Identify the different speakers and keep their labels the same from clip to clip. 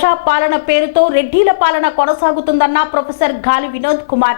Speaker 1: ప్రజాపాలన పాలన పేరుతో రెడ్డిల పాలన కొనసాగుతుందన్న ప్రొఫెసర్ గాలి వినోద్ కుమార్.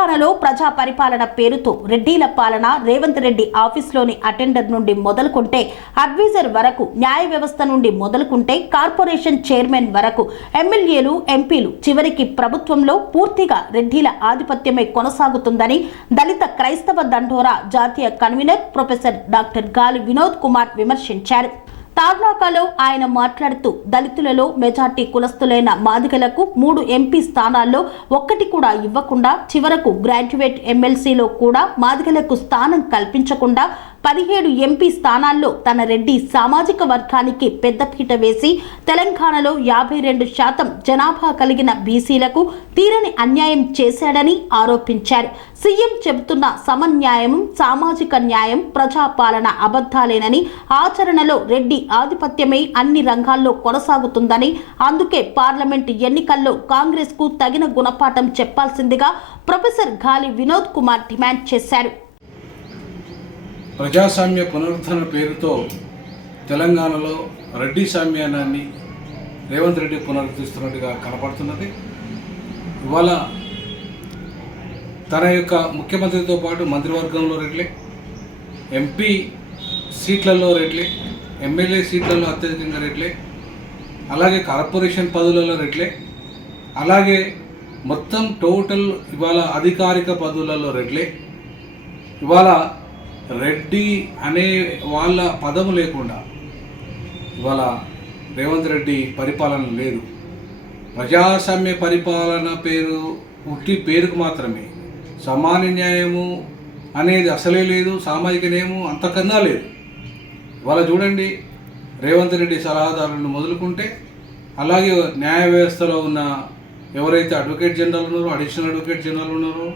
Speaker 1: తెలంగాణలో ప్రజా పరిపాలన పేరుతో రెడ్డిల పాలన రేవంత్ రెడ్డి ఆఫీస్లోని అటెండర్ నుండి మొదలుకుంటే అడ్వైజర్ వరకు న్యాయ వ్యవస్థ నుండి మొదలుకుంటే కార్పొరేషన్ చైర్మన్ వరకు ఎమ్మెల్యేలు ఎంపీలు చివరికి ప్రభుత్వంలో పూర్తిగా రెడ్డిల ఆధిపత్యమే కొనసాగుతుందని దళిత క్రైస్తవ దండోరా జాతీయ కన్వీనర్ ప్రొఫెసర్ డాక్టర్ గాలి వినోద్ కుమార్ విమర్శించారు. తార్నాకాలో ఆయన మాట్లాడుతూ దళితులలో మెజార్టీ కులస్తులైన మాదిగలకు మూడు ఎంపీ స్థానాల్లో ఒక్కటి కూడా ఇవ్వకుండా చివరకు గ్రాడ్యుయేట్ ఎమ్మెల్సీలో కూడా మాదిగలకు స్థానం కల్పించకుండా పదిహేడు ఎంపీ స్థానాల్లో తన రెడ్డి సామాజిక వర్గానికి పెద్దపీట వేసి తెలంగాణలో యాభై రెండు శాతం జనాభా కలిగిన బీసీలకు తీరని అన్యాయం చేశాడని ఆరోపించారు. సీఎం చెబుతున్న సమన్యాయం సామాజిక న్యాయం ప్రజాపాలన అబద్ధాలేనని ఆచరణలో రెడ్డి ఆధిపత్యమే అన్ని రంగాల్లో కొనసాగుతుందని అందుకే పార్లమెంట్ ఎన్నికల్లో కాంగ్రెస్కు తగిన గుణపాఠం చెప్పాల్సిందిగా ప్రొఫెసర్ గాలి వినోద్ కుమార్ డిమాండ్ చేశారు.
Speaker 2: ప్రజాస్వామ్య పునరుద్ధరణ పేరుతో తెలంగాణలో రెడ్డి సామ్యానాన్ని రేవంత్ రెడ్డి పునరుద్ధరిస్తున్నట్టుగా కనపడుతున్నది. ఇవాళ తన యొక్క ముఖ్యమంత్రితో పాటు మంత్రివర్గంలో రెడ్లే ఎంపీ సీట్లలో రెడ్లే ఎమ్మెల్యే సీట్లలో అత్యధికంగా రెడ్లే అలాగే కార్పొరేషన్ పదవులలో రెడ్లే అలాగే మొత్తం టోటల్ ఇవాళ అధికారిక పదవులలో రెడ్లే. ఇవాళ రెడ్డి అనే వాళ్ళ పదము లేకుండా ఇవాళ రేవంత్ రెడ్డి పరిపాలన లేదు. ప్రజాస్వామ్య పరిపాలన పేరు ఉట్టి పేరుకు మాత్రమే. సమాన న్యాయము అనేది అసలే లేదు సామాజిక న్యాయము అంతకన్నా లేదు. ఇవాళ చూడండి రేవంత్ రెడ్డి సలహాదారులను మొదలుకుంటే అలాగే న్యాయ వ్యవస్థలో ఉన్న ఎవరైతే అడ్వకేట్ జనరల్ ఉన్నారో అడిషనల్ అడ్వకేట్ జనరల్ ఉన్నారో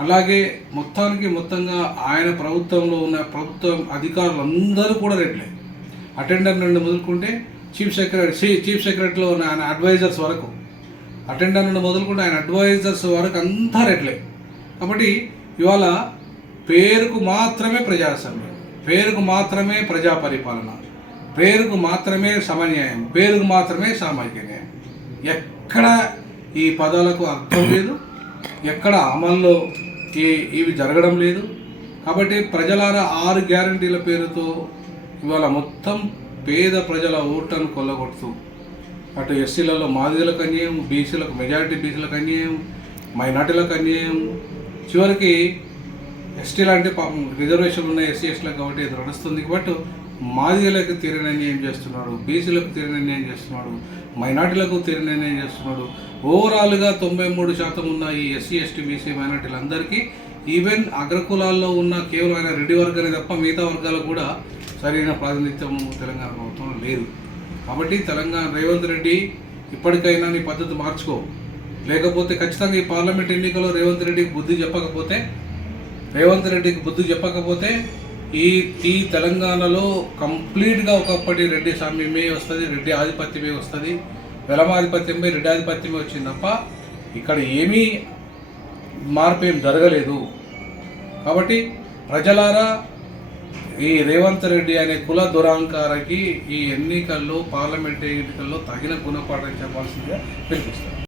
Speaker 2: అలాగే మొత్తానికి మొత్తంగా ఆయన ప్రభుత్వంలో ఉన్న ప్రభుత్వం అధికారులు అందరూ కూడా రెడ్లే అటెండర్ నుండి మొదలుకుంటే చీఫ్ సెక్రటరీ చీఫ్ సెక్రటరీలో ఉన్న ఆయన అడ్వైజర్స్ వరకు. అటెండర్ నుండి మొదలుకుంటే ఆయన అడ్వైజర్స్ వరకు అంతా రెడ్లే కాబట్టి ఇవాళ పేరుకు మాత్రమే ప్రజాస్వామ్యం పేరుకు మాత్రమే ప్రజా పరిపాలన పేరుకు మాత్రమే సమన్యాయం పేరుకు మాత్రమే సామాజిక న్యాయం. ఎక్కడ ఈ పదాలకు అర్థం లేదు ఎక్కడ అమల్లో ఇవి జరగడం లేదు. కాబట్టి ప్రజలారా ఆరు గ్యారంటీల పేరుతో ఇవాళ మొత్తం పేద ప్రజల ఓట్లను కొల్లగొడుతూ అటు ఎస్సీలలో మాదిగలకు అన్యాయం బీసీలకు మెజారిటీ బీసీలకు అన్యాయం మైనార్టీలకు అన్యాయం. చివరికి ఎస్టీలు అంటే పాపం రిజర్వేషన్ ఉన్న ఎస్సీ ఎస్టీలకు కాబట్టి ఇది నడుస్తుంది. బట్ మాదిగలకు తీరని అన్యాయం చేస్తున్నాడు బీసీలకు తీరని అన్యాయం చేస్తున్నాడు మైనార్టీలకు తీరని అన్యాయం చేస్తున్నాడు. ఓవరాల్గా తొంభై మూడు శాతం ఉన్న ఈ ఎస్సీ ఎస్టీ బీసీ మైనార్టీలందరికీ ఈవెన్ అగ్రకులాల్లో ఉన్న కేవలం ఆయన రెడ్డి వర్గాలే తప్ప మిగతా వర్గాలకు కూడా సరైన ప్రాతినిధ్యం తెలంగాణ ప్రభుత్వం లేదు. కాబట్టి తెలంగాణ రేవంత్ రెడ్డి ఇప్పటికైనా నీ పద్ధతి మార్చుకో. లేకపోతే ఖచ్చితంగా ఈ పార్లమెంట్ ఎన్నికల్లో రేవంత్ రెడ్డికి బుద్ధి చెప్పకపోతే రేవంత్ రెడ్డికి బుద్ధి చెప్పకపోతే ఈ ఈ తెలంగాణలో కంప్లీట్గా ఒకప్పటి రెడ్డి సామ్యమే వస్తుంది రెడ్డి ఆధిపత్యమే వస్తుంది వెలమాధిపత్యమే రెడ్డి ఆధిపత్యమే వచ్చింది తప్ప ఇక్కడ ఏమీ మార్పు ఏం జరగలేదు. కాబట్టి ప్రజలారా ఈ రేవంత్ రెడ్డి అనే కుల దురాంకారకి ఈ ఎన్నికల్లో పార్లమెంట్ ఎన్నికల్లో తగిన గుణపాఠం చెప్పాల్సిందిగా పిలిపిస్తారు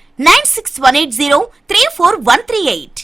Speaker 3: Nine six one eight zero three four one three eight